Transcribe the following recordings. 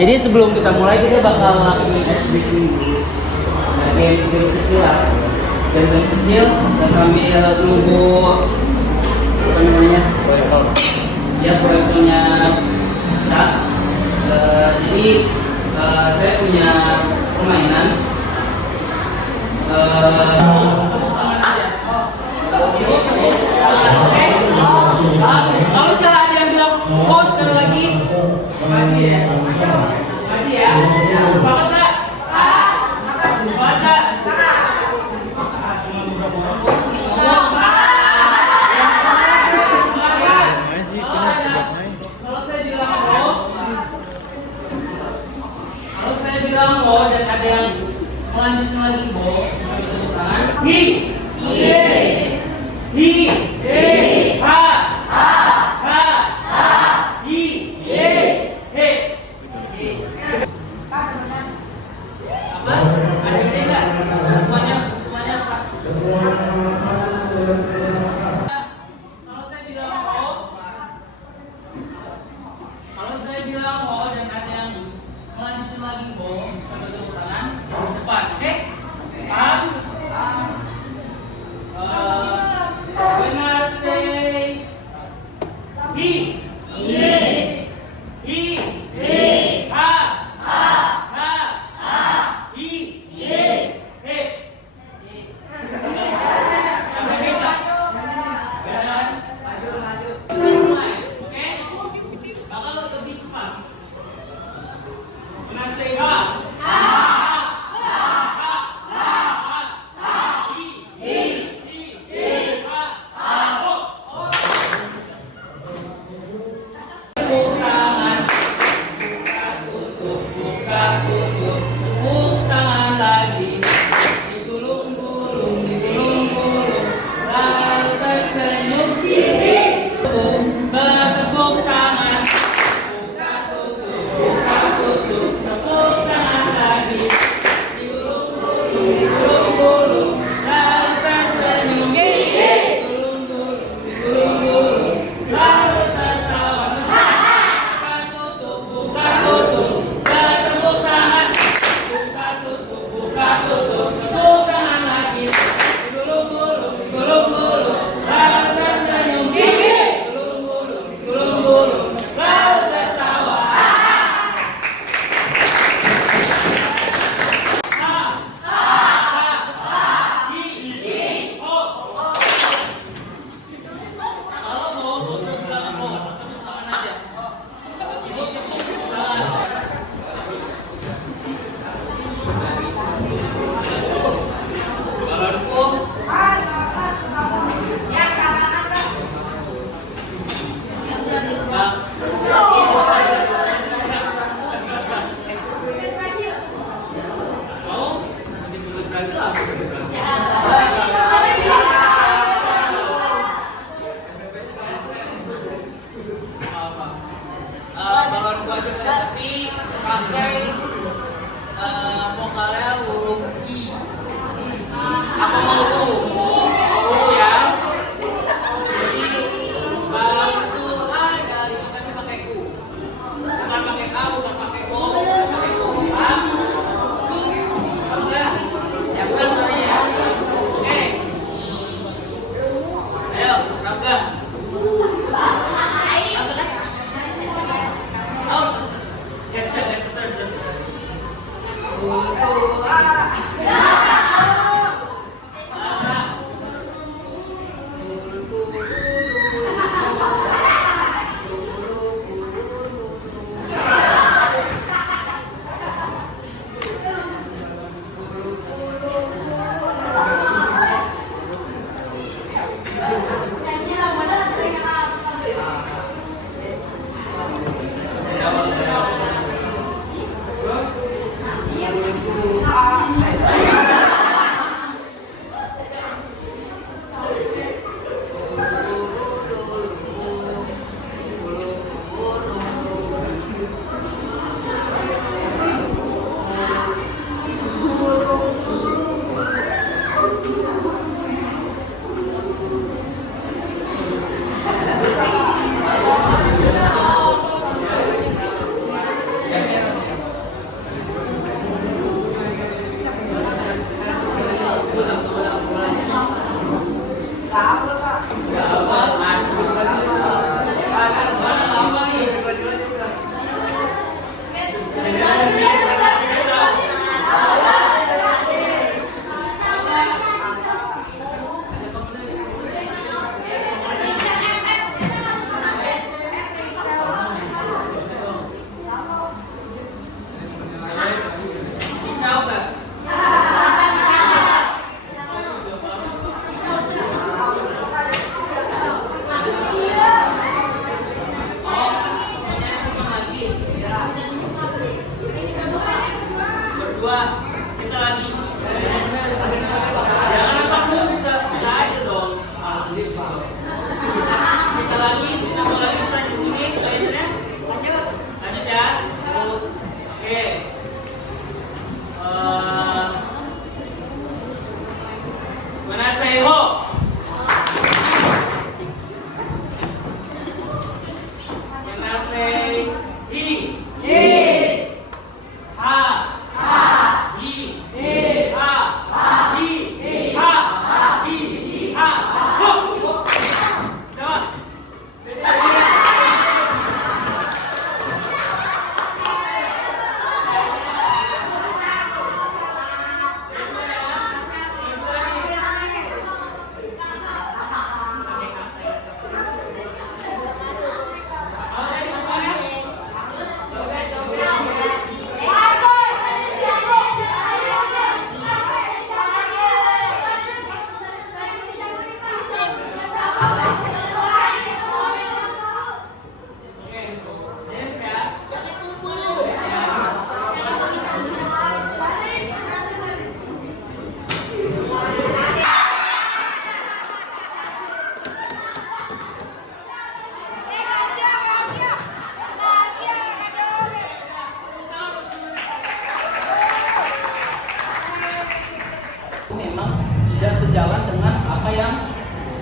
Jadi sebelum kita mulai kita bakal lakuin ice breaking dulu. Nah, games kecil lah. Games kecil sambil nunggu apa namanya proyektor. Ya proyektornya bisa. Jadi saya punya permainan. Kalau misalnya ada yang bilang pause sekali lagi, ngaji ya. Ngaji ya. Sepakat tak? Sepakat tak? Kalau saya bilang oh dan ada yang melanjutkan lagi bo, tepuk tangan. Hi. Ha. Apa? Ada ide nggak? Hukumannya apa? Kalau saya bilang oh dan ada yang melanjutkan lagi bo, sambil tepuk tangan depan, oke? Paham? Buenas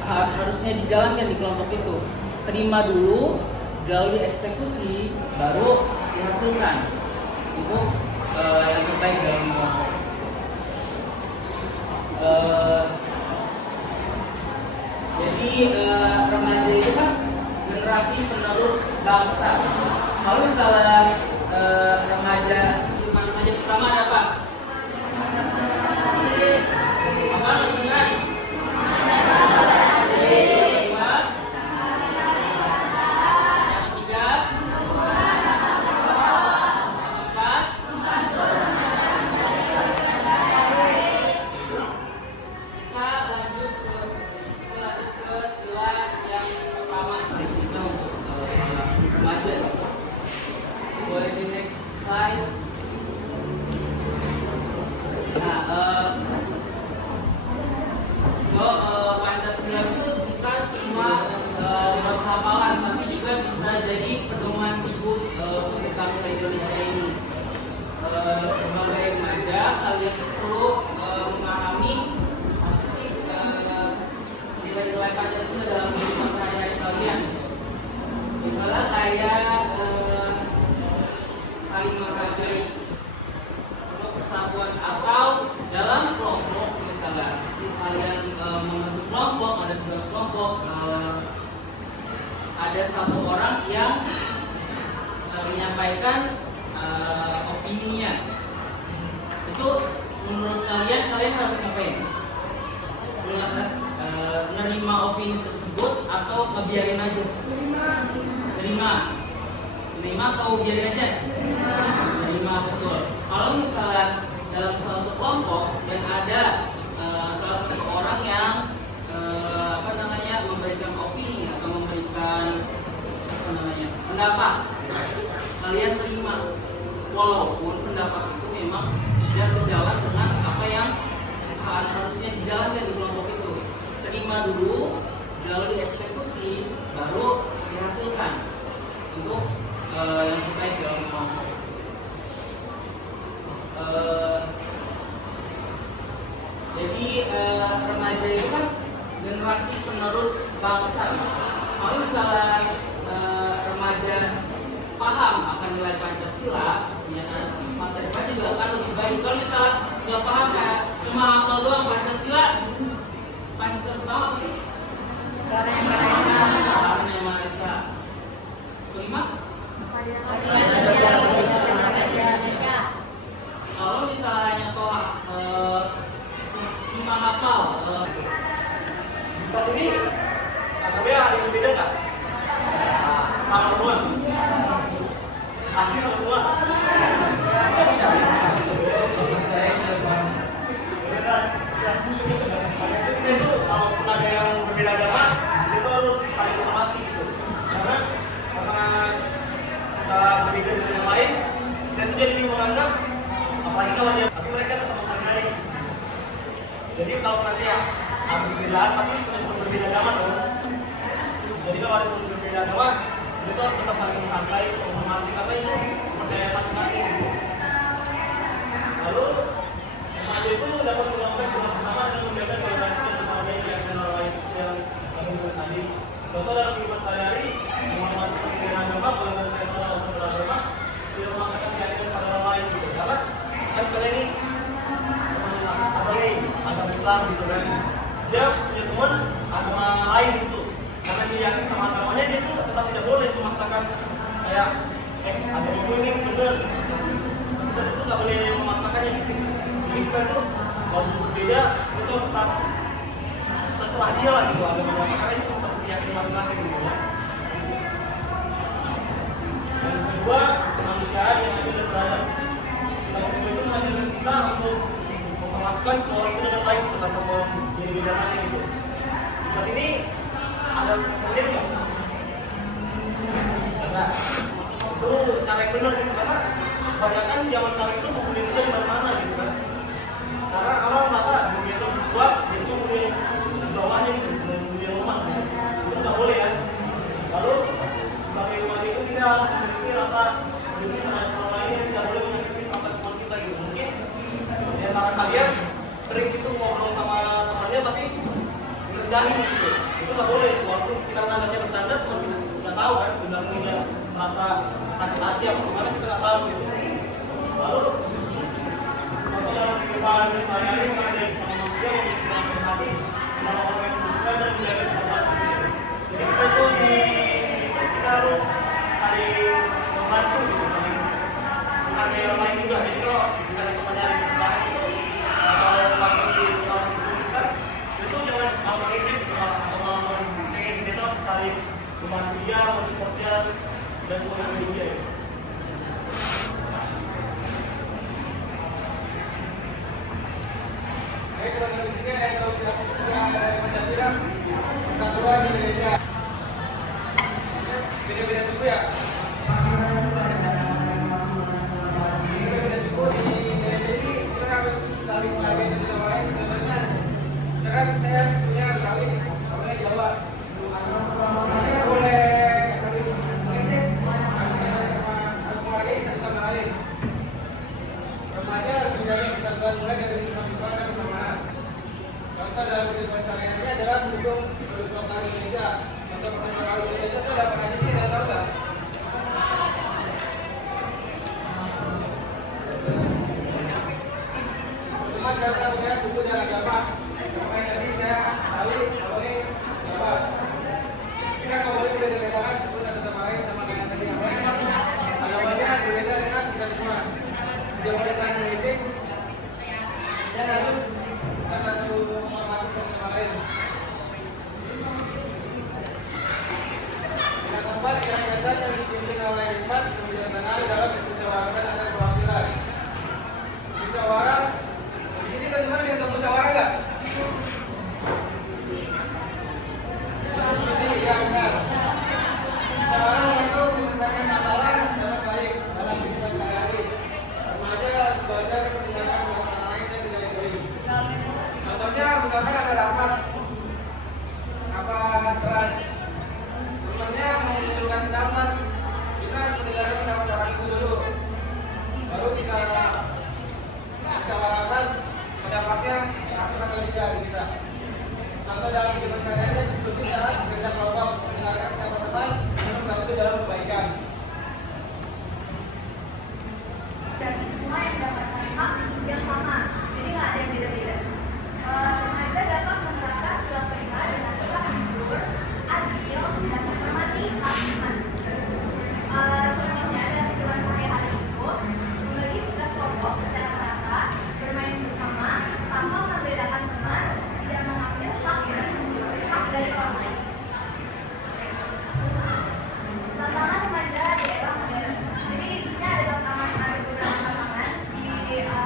harusnya dijalankan di kelompok itu. Terima dulu, lalu eksekusi, baru dihasilkan. Itu yang terbaik dalam kelompok. Jadi remaja itu kan generasi penerus bangsa. Kalau misalnya remaja pertama ada apa? Apa lingkungan? Pancasila itu bukan cuma buat hafalan, tapi juga bisa jadi pedoman hidup untuk bangsa Indonesia ini. Sebagai remaja, kalian perlu memahami apa sih nilai-nilai Pancasila dalam kehidupan sehari-hari kalian. Misalnya kayak saling menghargai, persatuan, atau dalam kelompok misalnya kalian membentuk kelompok, ada 12 kelompok, ada satu orang yang menyampaikan opininya. Itu menurut kalian harus ngapain? Menerima opini tersebut atau ngebiarin aja? Terima atau biarin aja? Terima, betul. Kalau misalnya dalam suatu kelompok dan ada salah satu orang yang memberikan opini atau memberikan pendapat, kalian terima walaupun pendapat itu memang tidak sejalan dengan apa yang harusnya dijalankan di kelompok itu. Terima dulu, lalu dieksekusi, baru dihasilkan untuk yang terbaik dalam kelompok. Jadi remaja itu kan generasi penerus bangsa. Kalau misalnya remaja paham akan nilai Pancasila, masa depan juga akan lebih baik. Kalau misalnya nggak paham, kayak cuma hafal doang Pancasila pertama apa sih? Karena yang Maha Esa. Kelima? Kalau misalnya kau cuma hafal kita sini agamanya ada yang beda nggak? Sama semua? Asli sama semua? Kita itu kalau ada yang berbeda agama, kita harus saling menghormati gitu. Karena kita berbeda dengan yang lain, dan itu jadi menganggap apalagi kalau dia, tapi mereka tetap menghargai. Jadi kalau nanti ya ada perbedaan, pasti berbeda agama dong. Jadi kalau ada berbeda agama, itu harus tetap saling menghargai, menghormati, karena itu percaya masing-masing gitu. Lalu ada itu dapat melakukan sunnah pertama dan menjaga toleransi dan menghargai keyakinan orang lain yang kami buat tadi. Contoh dalam kehidupan sehari-hari, menghormati perbedaan agama, kalau saya salah atau beragama, tidak memaksakan keyakinan pada orang lain gitu. Karena kan misalnya ini apa nih agama Islam gitu kan, dia punya teman agama lain gitu, karena dia yakin sama agamanya, dia tuh tetap tidak boleh memaksakan kayak agamamu ini benar, kita tuh nggak boleh memaksakannya gitu. Jadi kita tuh kalau berbeda itu tetap terserah dia lah gitu agamanya, karena itu tetap keyakinan masing-masing gitu ya. Dan kedua, kemanusiaan yang adil dan beradab. Yang kedua itu mengajarkan kita untuk memperlakukan semua orang itu dengan baik, tetap menjadi bedaannya gitu. Di sini ada kemudian nggak? Enggak. Itu cara yang benar gitu, karena kebanyakan zaman sekarang itu kemudian itu di mana gitu kan. Sekarang orang merasa kemudian itu kuat, dia itu kemudian bawahnya gitu, kemudian lemah gitu. Itu nggak boleh kan. Lalu sebagai umat itu kita harus memiliki rasa peduli terhadap orang lain yang tidak boleh menyakiti rasa kemauan kita gitu. Mungkin di antara kalian sering gitu ngobrol sama temannya tapi direndahin gitu. nggak boleh. Waktu kita menganggapnya bercanda, Tuhan udah tahu kan, udah merasa sakit hati apa gimana kita nggak tahu gitu. Lalu contoh dalam kehidupan sehari-hari karena dari sesama manusia yang merasa hati, malah orang yang membutuhkan dan menjaga satu-satu. Jadi kita itu di sini tuh kita harus saling membantu gitu, saling menghargai orang lain juga. Jadi kalau misalnya temannya ada kesalahan itu atau lagi orang kesulitan, itu jangan mau ngejek atau mau cengin, kita harus saling membantu dia, mensupport dia dan menghargai dia ya. Baik, teman-teman di sini ada yang tahu siapa dari Pancasila, Persatuan Indonesia. Beda-beda suku ya. Beda-beda suku di Indonesia ini kita harus saling menghargai satu sama lain. Contohnya, misalkan saya punya Betawi, kamunya Jawa. Kita nggak boleh saling mengejek, harus menghargai satu sama lain. Remaja harus menjaga persatuan mulai dari kehidupan dan pertemanan. Contoh dalam kehidupan sehari-hari adalah mendukung produk lokal Indonesia. Contoh produk lokal Indonesia itu apa aja sih? Ada tahu nggak? Cuma karena punya suku dan agama, makanya tadi saya tahu boleh apa? Kita nggak boleh beda-bedakan suku satu sama lain sama kayak tadi. Agamanya berbeda dengan kita semua. Tidak boleh saling mengejek dan harus satu menghormati satu sama lain. Yang keempat, kerajaan yang dipimpin oleh hikmat menjalankan dalam musyawarah antar perwakilan. Musyawarah, di sini teman-teman yang tahu musyawarah nggak? Diskusi yang benar. Musyawarah membantu menyelesaikan masalah dalam baik dalam kehidupan sehari-hari. Remaja harus belajar meninggalkan orang lain dan tidak egois. Contohnya, misalkan ada rapat kelas, temannya mengusulkan pendapat, kita harus mendengarkan pendapat orang itu dulu, baru bisa musyawarahkan pendapatnya masuk atau tidak di kita. Contoh dalam kehidupan sehari-hari, diskusi saat bekerja kelompok, mendengarkan pendapat teman dan membantu dalam kebaikan. Dan semua yang mendapatkan hak yang sama, jadi nggak ada yang beda-beda. Remaja dapat menerapkan sila prima dengan sikap jujur, adil, dan menghormati hak teman. Contohnya dalam kehidupan sehari-hari itu membagi tugas kelompok secara merata, bermain bersama tanpa membedakan teman, tidak mengambil hak dari orang lain. Tantangan remaja di era modern. Jadi di sini ada tantangan, ada beberapa tantangan di era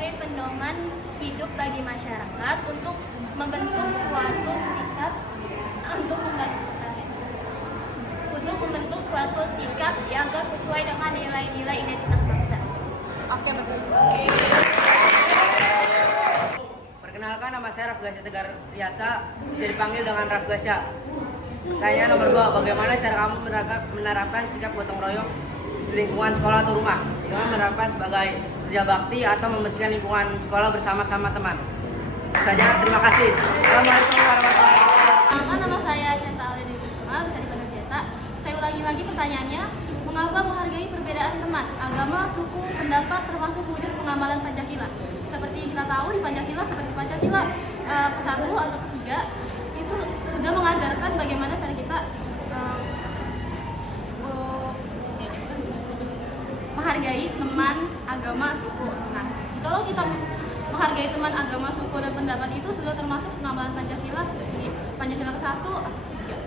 sebagai pedoman hidup bagi masyarakat untuk membentuk suatu sikap yang sesuai dengan nilai-nilai identitas bangsa. Oke, betul. Perkenalkan, nama saya Rafgasya Tegar Riyatsa, bisa dipanggil dengan Rafgasya. Pertanyaan nomor 2, bagaimana cara kamu menerapkan sikap gotong royong di lingkungan sekolah atau rumah? Dengan menerapkan sebagai kerja bakti atau membersihkan lingkungan sekolah bersama-sama teman. Saja, terima kasih. Assalamualaikum warahmatullahi wabarakatuh. Nama saya Centa Aledi Kusuma, bisa dipanggil Centa. Saya ulangi lagi pertanyaannya, mengapa menghargai perbedaan teman, agama, suku, pendapat, termasuk wujud pengamalan Pancasila? Seperti yang kita tahu di Pancasila, seperti Pancasila ke-1 atau ke-3, itu sudah mengajarkan bagaimana cara kita menghargai teman, agama, suku. Nah, kalau kita menghargai teman, agama, suku, dan pendapat itu sudah termasuk pengamalan Pancasila seperti Pancasila ke-1 atau ke-3.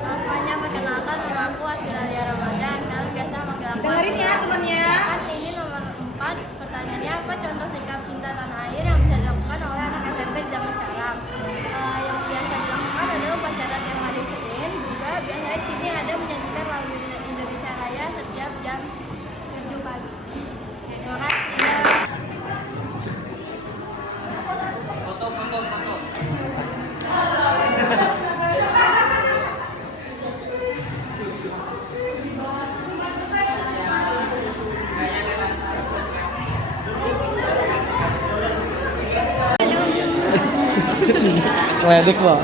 Namanya perkenalkan, nama aku Asfilalia Ramadan. Kami biasa manggil aku. Dengerin ya temennya. Ini nomor 4. Pertanyaannya, apa contoh sikap cinta tanah air yang bisa dilakukan oleh anak SMP di zaman sekarang? Yang biasa dilakukan adalah upacara tiap hari Senin. Juga biasanya di sini ada menyanyikan lagu Indonesia Raya setiap jam 7 pagi. Terima kasih. Foto. Ledek loh.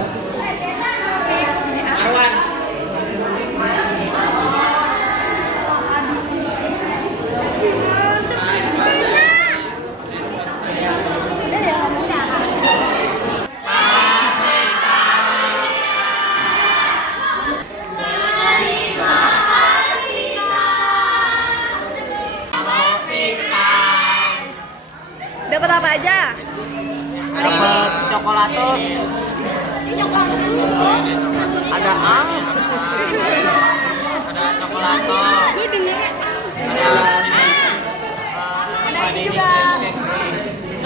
Dapat apa aja? Dapat coklatos. Ada ang. Ada coklatos. Gue dengernya Ada ini juga.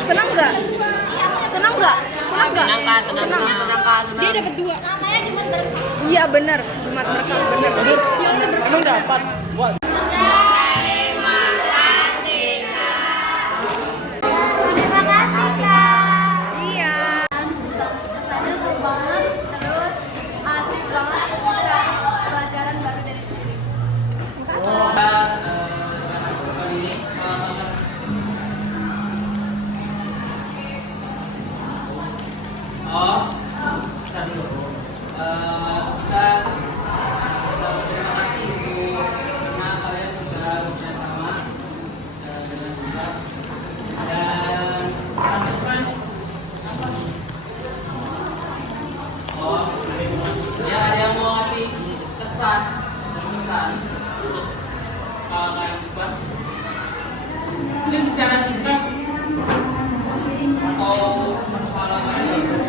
senang nggak? Senang nggak? Dia dapat 2. Iya benar, Jumat berkah benar. Emang dapat? Wah. Terima kasih, Kak. Iya. Rasanya seru banget, terus asik banget, terus kita dapat pelajaran baru dari sini. Kita bisa berterima kasih untuk karena kalian bisa bekerjasama dengan kita dan pesan-pesan apa? Ya ada yang mau ngasih kesan dan pesan untuk kawan-kawan kita? Ini secara singkat atau satu halaman.